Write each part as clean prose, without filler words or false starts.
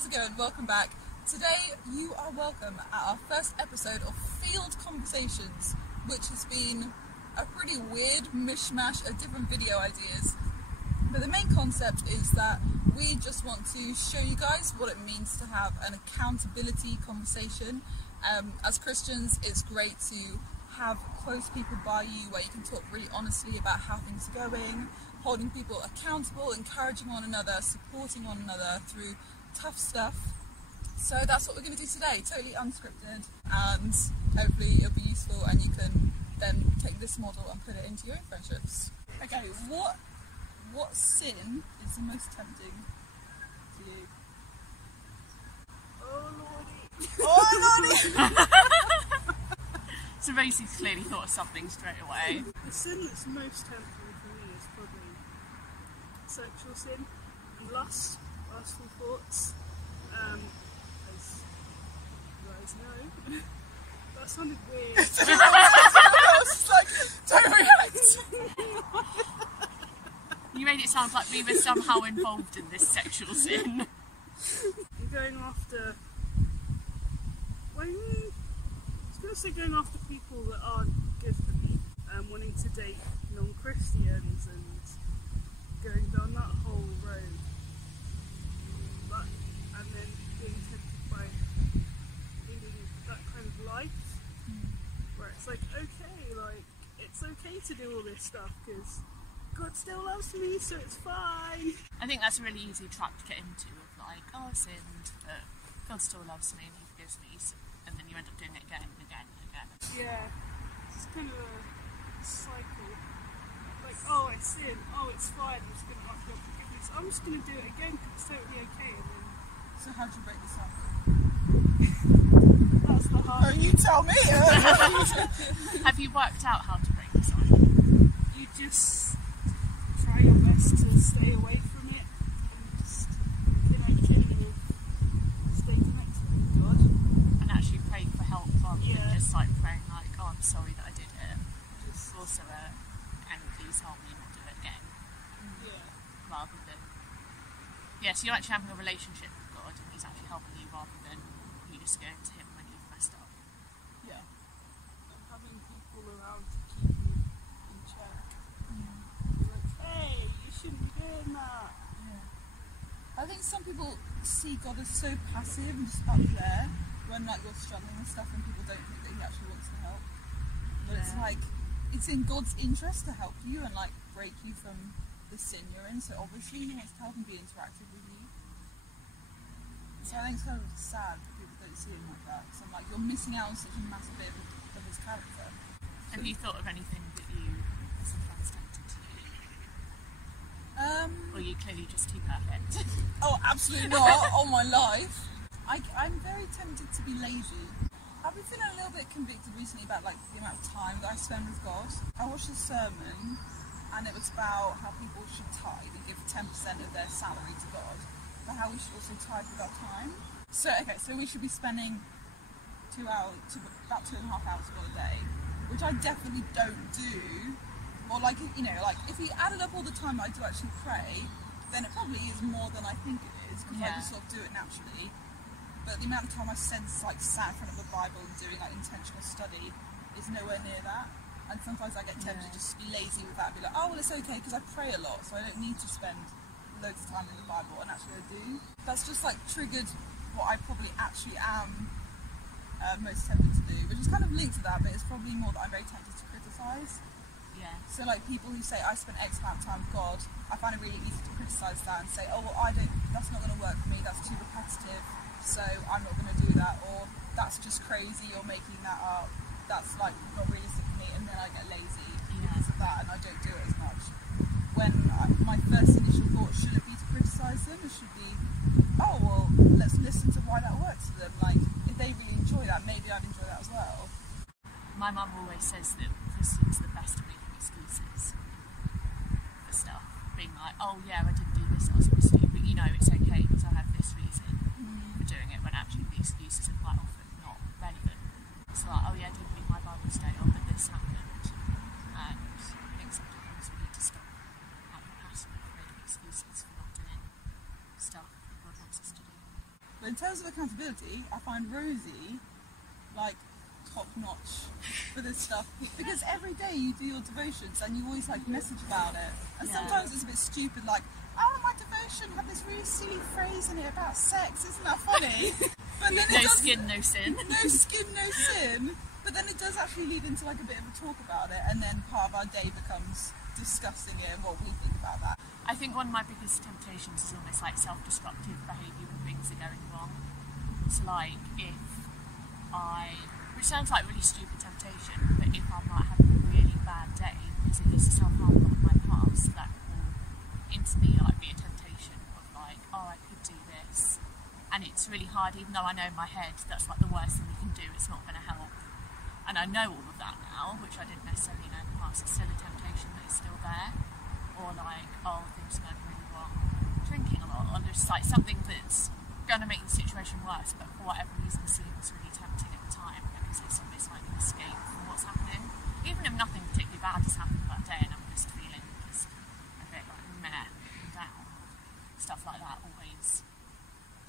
how's it going? Welcome back. Today you are welcome at our first episode of Field Conversations, which has been a pretty weird mishmash of different video ideas. But the main concept is that we just want to show you guys what it means to have an accountability conversation. As Christians, it's great to have close people by you where you can talk really honestly about how things are going, holding people accountable, encouraging one another, supporting one another through tough stuff. So that's what we're going to do today, totally unscripted, and hopefully it'll be useful and you can then take this model and put it into your own friendships. Okay, what sin is the most tempting to you? Oh lordy! Oh lordy! So Rosie's clearly thought of something straight away. The sin that's most tempting for me is probably sexual sin, lust, lustful thoughts. As you guys know, that sounded weird. I was just like, don't react! You made it sound like we were somehow involved in this sexual sin. I'm going after. I was going to say going after people that aren't good for me, wanting to date non-Christians and going down that whole road. And then being tempted by leading that kind of life, where it's like, it's okay to do all this stuff because God still loves me, so it's fine. I think that's a really easy trap to get into, of like, oh, I sinned, but God still loves me and He forgives me, and then you end up doing it again and again and again. Yeah, it's kind of a cycle. Like, oh, I sin, oh, it's fine, I'm just going to ask God forgiveness. I'm just going to do it again because it's totally okay. And then... So how do you break this up? That's the hard Oh, you tell me! Have you worked out how to break this up? You just try your best to stay away from it and just stay connected with God. And actually pray for help rather Yeah. than just like praying like, oh, I'm sorry that I did it. Just, Also, and please help me not do it again. yeah. Rather than, yeah, so you're actually having a relationship with God and He's actually helping you rather than you just going to Him when you've messed up. Yeah. And having people around to keep you in check. Be like, hey, you shouldn't be doing that. I think some people see God as so passive and just up there when like you're struggling with stuff and people don't think that He actually wants to help. But it's Yeah. like, it's in God's interest to help you and like break you from the sin you're in, so obviously He wants to help and be interactive with you. So I think it's kind of sad that people don't see Him like that. So I'm like, you're missing out on such a massive bit of His character. Have you thought of anything that you sometimes tempted to do? Or you clearly just too perfect? Oh, absolutely not. All my life. I'm very tempted to be lazy. I've been feeling a little bit convicted recently about like the amount of time that I spend with God. I watched a sermon and it was about how people should tithe and give 10% of their salary to God, but how we should also tithe with our time. So we should be spending about 2.5 hours of God a day, which I definitely don't do. Or like, you know, like if we added up all the time I do actually pray, then it probably is more than I think it is, because I Yeah. just sort of do it naturally. But the amount of time I spend like sat in front of a Bible and doing like intentional study is nowhere near that. And sometimes I get tempted to just be lazy with that and be like, oh well, it's okay because I pray a lot, so I don't need to spend loads of time in the Bible, and actually I do. That's just like triggered what I probably actually am most tempted to do, which is kind of linked to that, but it's probably more that I'm very tempted to criticise. Yeah. So like people who say I spent X amount of time with God, I find it really easy to criticise that and say, oh well, that's not going to work for me, that's too repetitive, so I'm not going to do that, or that's just crazy, you're making that up, that's like not realistic for me, and then I get lazy because of that and I don't do it as much. When my first initial thought shouldn't be to criticise them, it should be, oh well, let's listen to why that works for them. Like if they really enjoy that, maybe I'd enjoy that as well. My mum always says that Christians are the best at making excuses for stuff. Being like, oh yeah, I didn't do this I was supposed to do, but you know, it's okay because I have this reason for doing it, when actually the excuses are quite often not relevant. It's like, oh yeah, I didn't read my Bible today, oh but this happened. And I think sometimes we need to stop having passionate, creative excuses for not doing stuff God wants us to do. terms of accountability, I find Rosie like top notch for this stuff, because every day you do your devotions and you always like message about it, and sometimes it's a bit stupid, like, oh, my devotion had this really silly phrase in it about sex, isn't that funny? But then no skin, no sin. No skin, no sin. But then it does actually lead into like a bit of a talk about it, and then part of our day becomes discussing it and what we think about that. I think one of my biggest temptations is almost like self-destructive behaviour when things are going wrong. So like which sounds like really stupid temptation, but if I'm like having a really bad day because it is a self-harm in my past, that will instantly like be a temptation of like, oh, I could do this. And it's really hard, even though I know in my head that's like the worst thing you can do, it's not going to help. And I know all of that now, which I didn't necessarily know in the past. It's still a temptation that is still there. Or like, oh, things are going really wrong. Drinking a lot, or just like something that's going to make the situation worse, but for whatever reason seems really tempting at the time, because it's almost like an escape from what's happening. Even if nothing particularly bad has happened that day and I'm just feeling just a bit like meh and down. Stuff like that always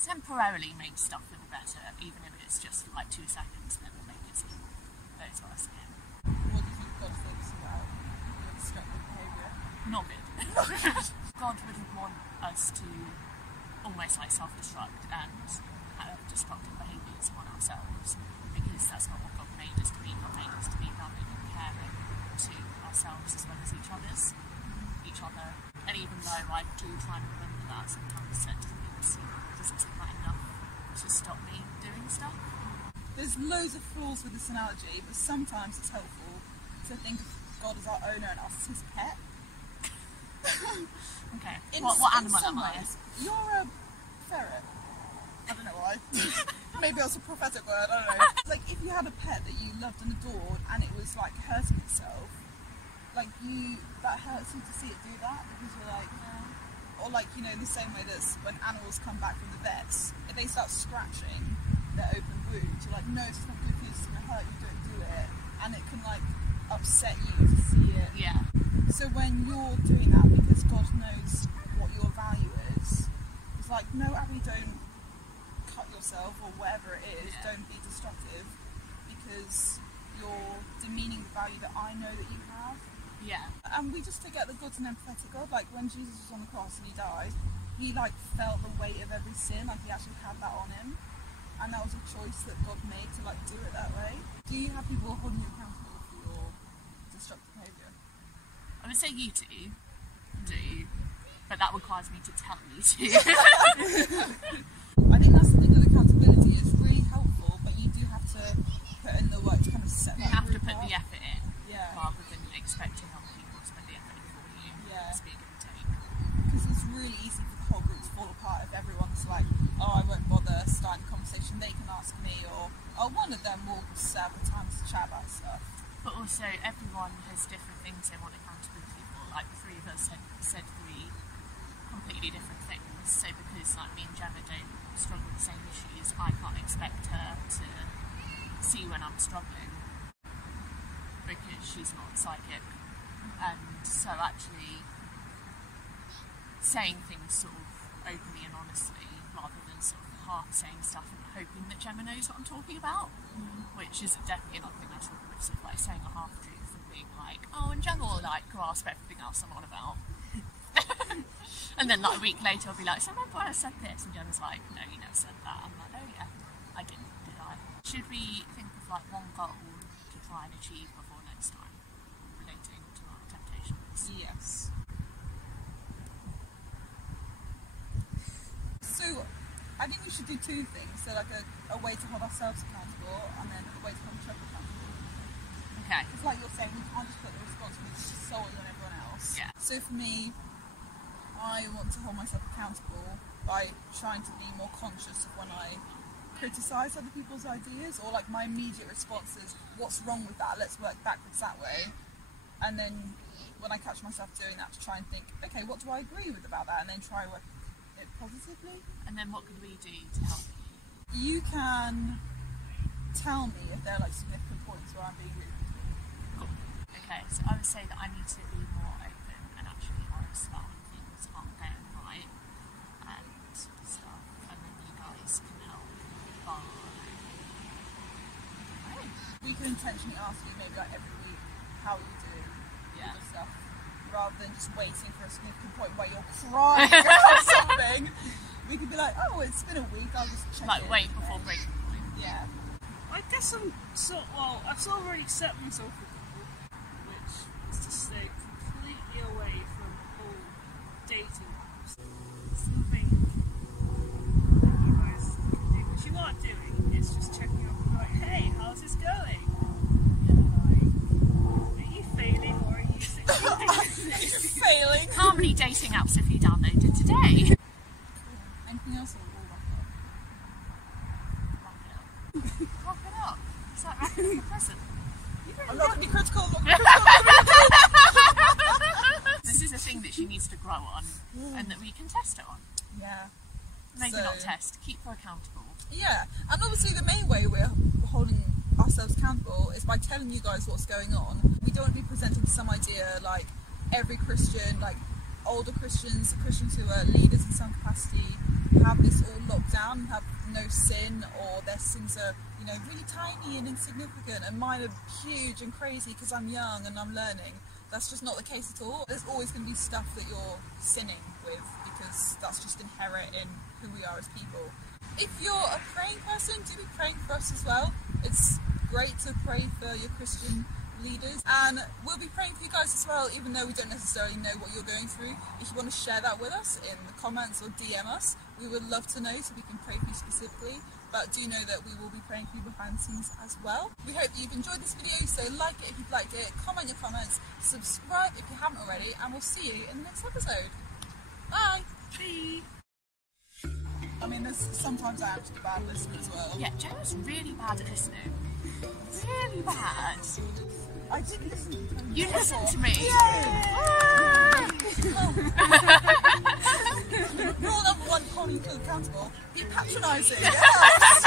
temporarily makes stuff feel better, even if it's just for like 2 seconds, then will make it seem those worse again. What do you think God thinks about your destructive behaviour? Not good. God wouldn't want us to almost like self-destruct and have destructive behaviours on ourselves, because that's not what God made us to be. God made us to be loving and caring to ourselves as well as each other. And even though I do try and remember that, sometimes that doesn't seem like enough to stop me doing stuff. There's loads of flaws with this analogy, but sometimes it's helpful to think of God as our owner and us as his pet. Okay. What animal am I? You're a ferret. I don't know why. Maybe that's a prophetic word, I don't know. Like, if you had a pet that you loved and adored and it was like hurting itself, like that hurts you to see it do that, because you're like, or like, you know, in the same way that when animals come back from the vets, if they start scratching their open wounds, you're like, no, it's not good for you, it's going to hurt you, don't do it. And it can like upset you to see it. Yeah. So when you're doing that, because God knows what your value is, it's like, no, Abby, don't cut yourself or whatever it is, don't be destructive, because you're demeaning the value that I know that you have. Yeah. And we just forget that God's an empathetic God. Like, when Jesus was on the cross and he died, he like felt the weight of every sin, like he actually had that on him. And that was a choice that God made to like do it that way. Do you have people holding you accountable for your destructive behaviour? I would say you do, but that requires me to tell you to. I think that's the thing with accountability. It's really helpful, but you do have to put in the work to kind of set that. You have to put the effort in, rather than expecting other people to put the effort in for you. Yeah. It's being give and take. Because it's really easy for the whole group to fall apart if everyone's like, oh, I won't bother starting a conversation, they can ask me, or one of them will set up a time to chat about stuff. But also, everyone has different things they want accountability for. Like, the three of us said 3 completely different things. So because like me and Gemma don't struggle with the same issues, I can't expect her to see when I'm struggling, because she's not psychic. And so actually saying things sort of openly and honestly, rather than sort of half saying stuff and hoping that Gemma knows what I'm talking about, which is definitely another thing I struggle with, sort of like saying a half truth and being like, oh, and Gemma will like grasp everything else I'm on about. And then like a week later I'll be like, so remember when I said this? And Gemma's like, no, you never said that. I'm like, oh yeah, I didn't, did I? Should we think of like one goal to try and achieve before next time, relating to our temptations? Yes. So I think we should do 2 things. So like a way to hold ourselves accountable, and then a way to hold each other accountable. Okay. It's like you're saying, we can't just put the responsibility solely on everyone else. Yeah. So for me, I want to hold myself accountable by trying to be more conscious of when I criticise other people's ideas, or like my immediate response is, what's wrong with that? Let's work backwards that way. And then when I catch myself doing that, to try and think, okay, what do I agree with about that? And then try and work it positively. And then what could we do to help you? You can tell me if there are like significant points where I'm being rude. Cool. Okay, so I would say that I need to be more open and actually honest about when things aren't going right and stuff, and then you guys can help fine. Right. We can intentionally ask you maybe like every week how you do Yeah. and stuff, rather than just waiting for a significant point where you're crying about something. We could be like, oh, it's been a week, I'll just check Like, in. wait before breaking point. Yeah. I guess I've sort of already set myself a goal, which is to stay completely away from all dating apps. Something that you guys can do, which you are doing, is just checking up and like, hey, how's this going? Like, are you failing or are you succeeding? Failing. How many dating apps have you downloaded today? Anything else or all wrap Wrap it up. Is that wrapping up the present? up? I'm not going to be critical, I'm not going to be critical. This is a thing that she needs to grow on and that we can test her on. Yeah. Maybe So- not test, keep her accountable. Yeah, and obviously the main way we're holding ourselves accountable is by telling you guys what's going on. We don't want to be presenting some idea like every Christian, like older Christians, Christians who are leaders in some capacity, have this all locked down and have no sin, or their sins are, you know, really tiny and insignificant, and mine are huge and crazy because I'm young and I'm learning. That's just not the case at all. There's always going to be stuff that you're sinning with because that's just inherent in who we are as people. If you're a praying person, do be praying for us as well. It's great to pray for your Christian leaders, and we'll be praying for you guys as well, even though we don't necessarily know what you're going through. If you want to share that with us in the comments or DM us, we would love to know so we can pray for you specifically. But do know that we will be praying for you behind the scenes as well. We hope that you've enjoyed this video, so like it if you've liked it, comment your comments, subscribe if you haven't already, and we'll see you in the next episode. Bye! Bye. I mean, sometimes I am just a bad listener as well. Yeah, Joe's really bad at listening. Really bad. I did listen to them. You listened to me. Rule number one, holding you accountable, be patronising. Yes!